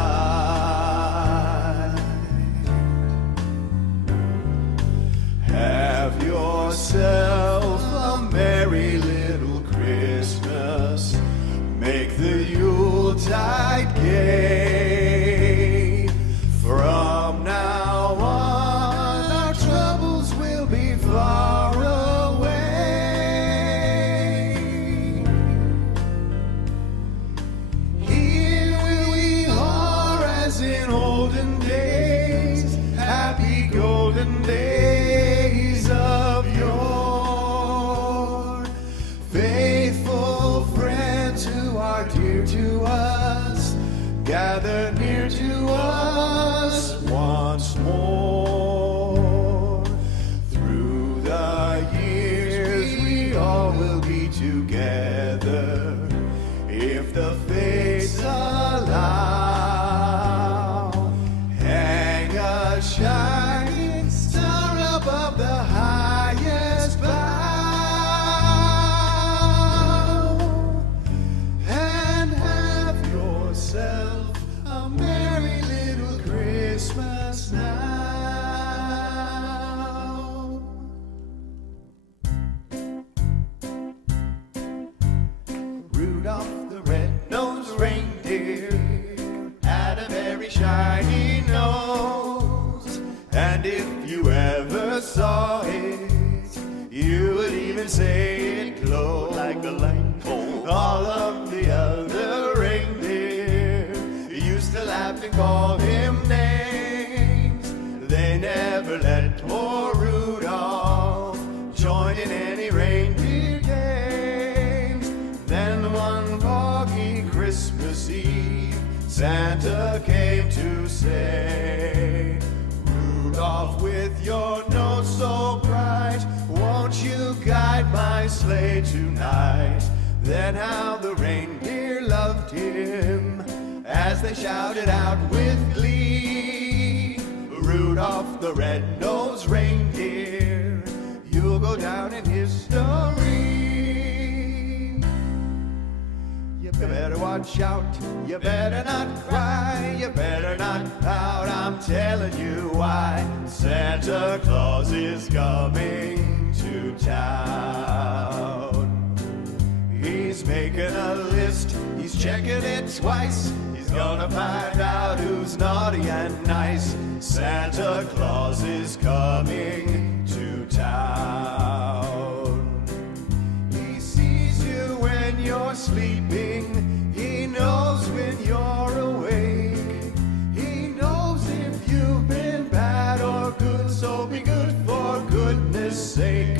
Have yourself a merry little Christmas. Make the Yuletide gay. From now on, our troubles will be far away. Here we are as in olden days, happy golden days of yore. Faithful friends who are dear to us, gather near to us once more. Through the years we all will be together, if the fates allow. Hang a shining star above the highest bough, and have yourself a merry little Christmas now. Rudolph the red-nosed reindeer had a very shiny nose, and if you ever saw it, you would even say it glowed like a light bulb. All of the other reindeer used to laugh and call him names. They never let poor Rudolph join in any reindeer games. Then one foggy Christmas Eve, Santa came to say, Rudolph, with your nose so bright, won't you guide my sleigh tonight? Then how the reindeer loved him as they shouted out with glee, Rudolph the red-nosed reindeer, you'll go down in history. You better watch out, you better not cry, you better not pout, I'm telling you why. Santa Claus is coming to town. He's He's making a list, he's checking it twice. He's gonna find out who's naughty and nice. Santa Claus is coming to town. He sees you when you're sleeping. He knows when you're awake. He knows if you've been bad or good, so be good for goodness sake.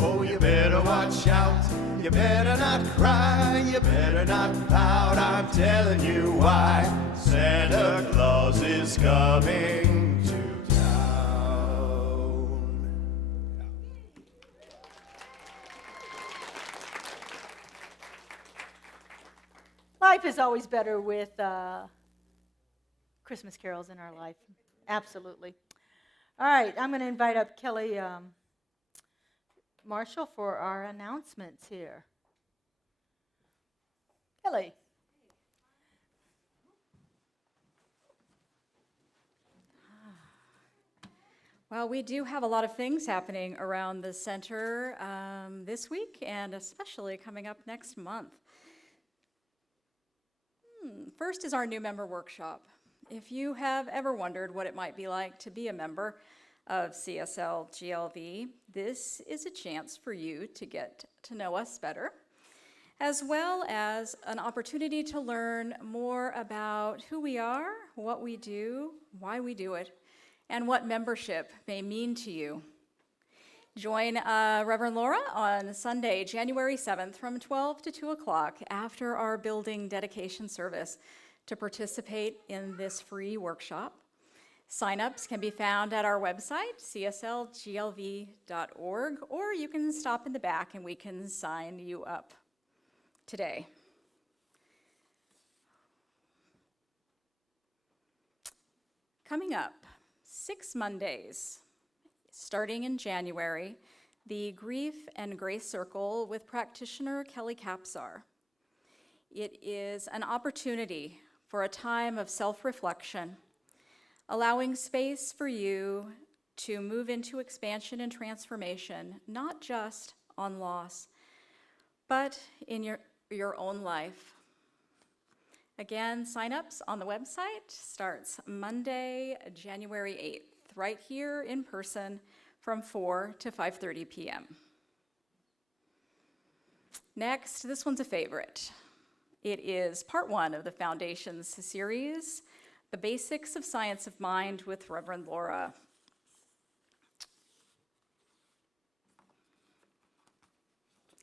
Oh, you better watch out. You better not cry, you better not pout, I'm telling you why. Santa Claus is coming to town. Life is always better with Christmas carols in our life. Absolutely. All right, I'm going to invite up Kelly Marshall for our announcements here. Kelly. Well, we do have a lot of things happening around the center this week and especially coming up next month. First is our new member workshop. If you have ever wondered what it might be like to be a member of CSLGLV, this is a chance for you to get to know us better, as well as an opportunity to learn more about who we are, what we do, why we do it, and what membership may mean to you. Join Reverend Laura on Sunday, January 7th from 12 to 2 o'clock after our building dedication service to participate in this free workshop. Sign-ups can be found at our website, cslglv.org, or you can stop in the back and we can sign you up today. Coming up, 6 Mondays, starting in January, the Grief and Grace Circle with practitioner Kelly Kapsar. It is an opportunity for a time of self-reflection, allowing space for you to move into expansion and transformation, not just on loss, but in your own life. Again, sign-ups on the website starts Monday, January 8th, right here in person from 4 to 5:30 p.m. Next, this one's a favorite. It is part 1 of the Foundations series, The Basics of Science of Mind with Reverend Laura.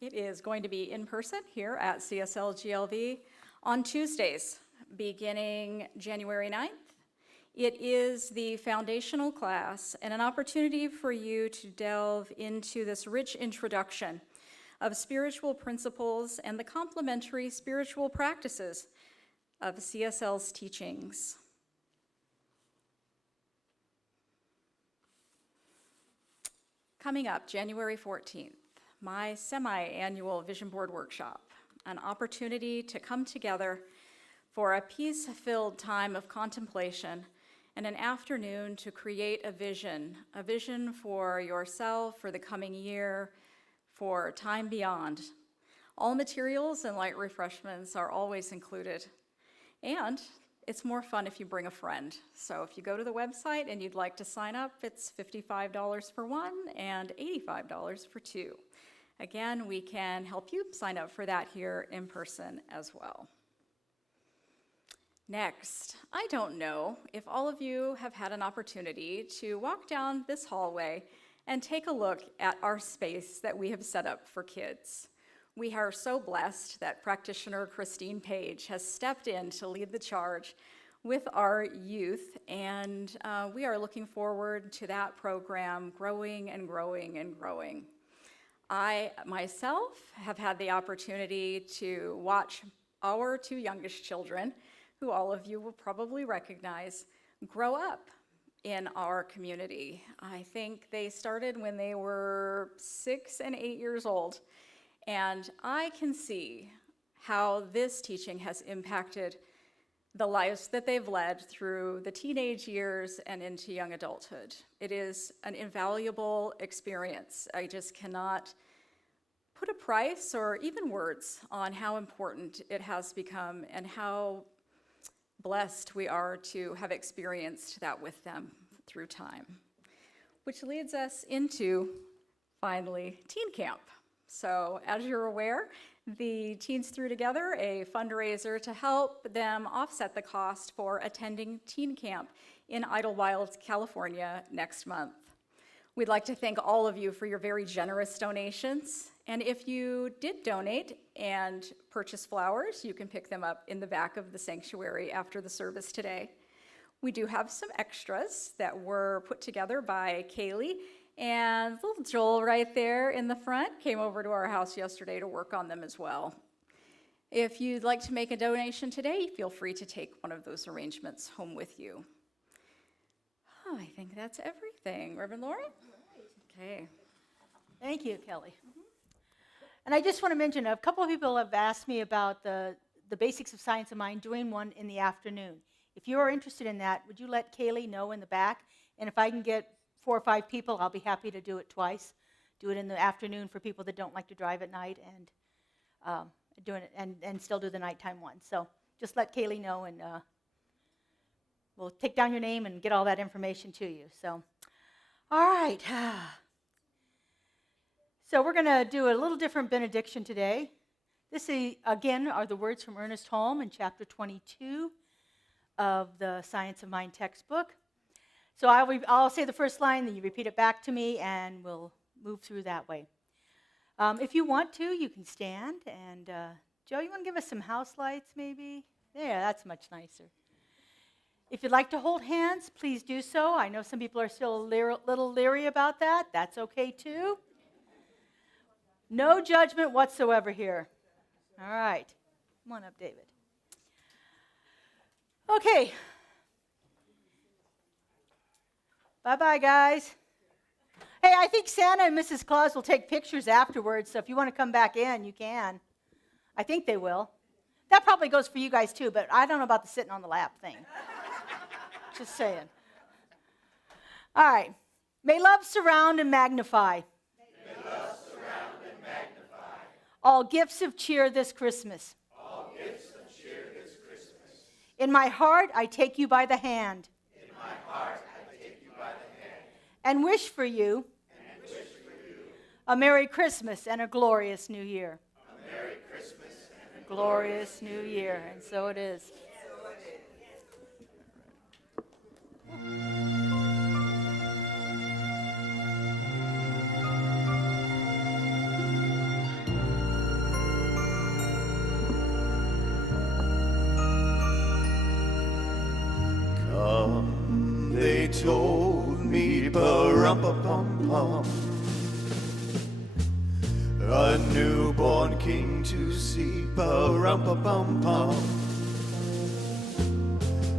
It is going to be in person here at CSLGLV on Tuesdays, beginning January 9th. It is the foundational class and an opportunity for you to delve into this rich introduction of spiritual principles and the complementary spiritual practices of CSL's teachings. Coming up, January 14th, my semi-annual Vision Board Workshop, an opportunity to come together for a peace-filled time of contemplation and an afternoon to create a vision for yourself, for the coming year, for time beyond. All materials and light refreshments are always included. And it's more fun if you bring a friend. So if you go to the website and you'd like to sign up, it's $55 for one and $85 for two. Again, we can help you sign up for that here in person as well. Next, I don't know if all of you have had an opportunity to walk down this hallway and take a look at our space that we have set up for kids. We are so blessed that practitioner Christine Page has stepped in to lead the charge with our youth, and we are looking forward to that program growing and growing and growing. I myself have had the opportunity to watch our 2 youngest children, who all of you will probably recognize, grow up in our community. I think they started when they were 6 and 8 years old, and I can see how this teaching has impacted the lives that they've led through the teenage years and into young adulthood. It is an invaluable experience. I just cannot put a price or even words on how important it has become and how blessed we are to have experienced that with them through time. Which leads us into, finally, teen camp. So as you're aware, the teens threw together a fundraiser to help them offset the cost for attending teen camp in Idlewild, California next month. We'd like to thank all of you for your very generous donations. And if you did donate and purchase flowers, you can pick them up in the back of the sanctuary after the service today. We do have some extras that were put together by Kaylee, and little Joel right there in the front came over to our house yesterday to work on them as well. If you'd like to make a donation today, feel free to take one of those arrangements home with you. Oh, I think that's everything. Reverend Lauren? Okay. Thank you, Kelly. And I just want to mention, a couple of people have asked me about the basics of Science of Mind, doing one in the afternoon. If you are interested in that, would you let Kaylee know in the back? And if I can get 4 or 5 people, I'll be happy to do it twice. Do it in the afternoon for people that don't like to drive at night, and still do the nighttime one. So just let Kaylee know, and we'll take down your name and get all that information to you. So, all right. So we're going to do a little different benediction today. This, again, are the words from Ernest Holm in chapter 22 of the Science of Mind textbook. So I'll say the first line, then you repeat it back to me, and we'll move through that way. If you want to, you can stand. And Joe, you want to give us some house lights, maybe? Yeah, that's much nicer. If you'd like to hold hands, please do so. I know some people are still a little leery about that. That's okay, too. No judgment whatsoever here. All right. Come on up, David. Okay. Bye-bye, guys. Hey, I think Santa and Mrs. Claus will take pictures afterwards, so if you want to come back in, you can. I think they will. That probably goes for you guys, too, but I don't know about the sitting on the lap thing. Just saying. All right. May love surround and magnify. May love surround and magnify. All gifts of cheer this Christmas. All gifts of cheer this Christmas. In my heart, I take you by the hand. In my heart, I take you by the hand. And wish for you. And wish for you. A Merry Christmas and a glorious New Year. A Merry Christmas and a Glorious New Year. And so it is. Come, they told me, pa-rum-pa-pum-pum, a newborn king to see, pa-rum-pa-pum-pum.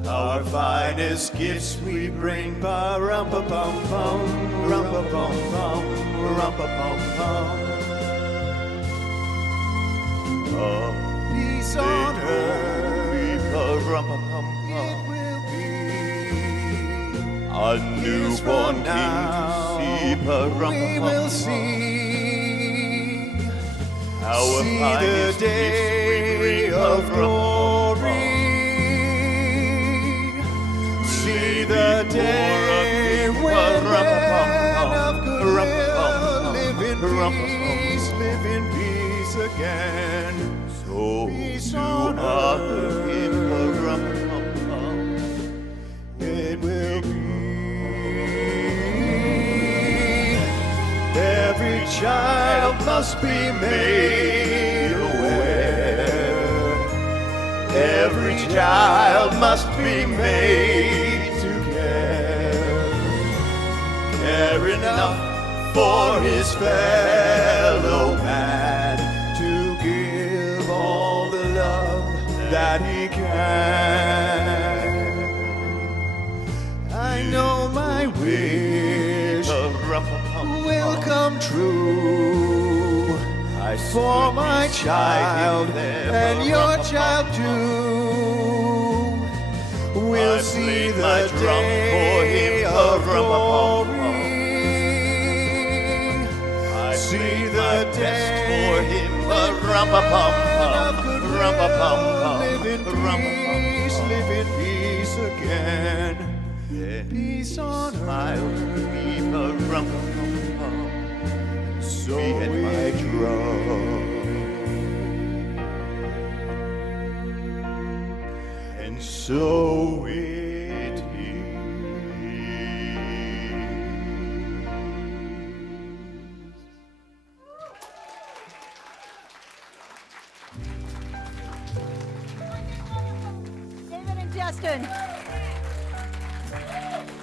Our finest gifts we bring, pa-rum-pa-pum-pum, rum-pa-pum-pum, rum-pa-pum-pum. Peace on earth, pa-rum-pa-pum-pum. A newborn king to see, we will see. Our finest gifts we bring, of glory. See the day when men of goodwill live in peace again. So peace on earth, it will be. Every child must be made aware. Every child must be made to care. Care enough for his fellow man to give all the love that he can. I know my wish will come true for my child and your child too. We'll see the day of glory. see the best day for him. when Rum-a-pum-pum, of goodwill, rum-a-pum-pum, live in peace, rum-a-pum-pum. live in peace again. Then Peace on smiled earth, to me, rum-a-pum-pum. so Me and my it drum. and so it is. David and Justin.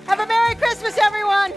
Have a Merry Christmas, everyone.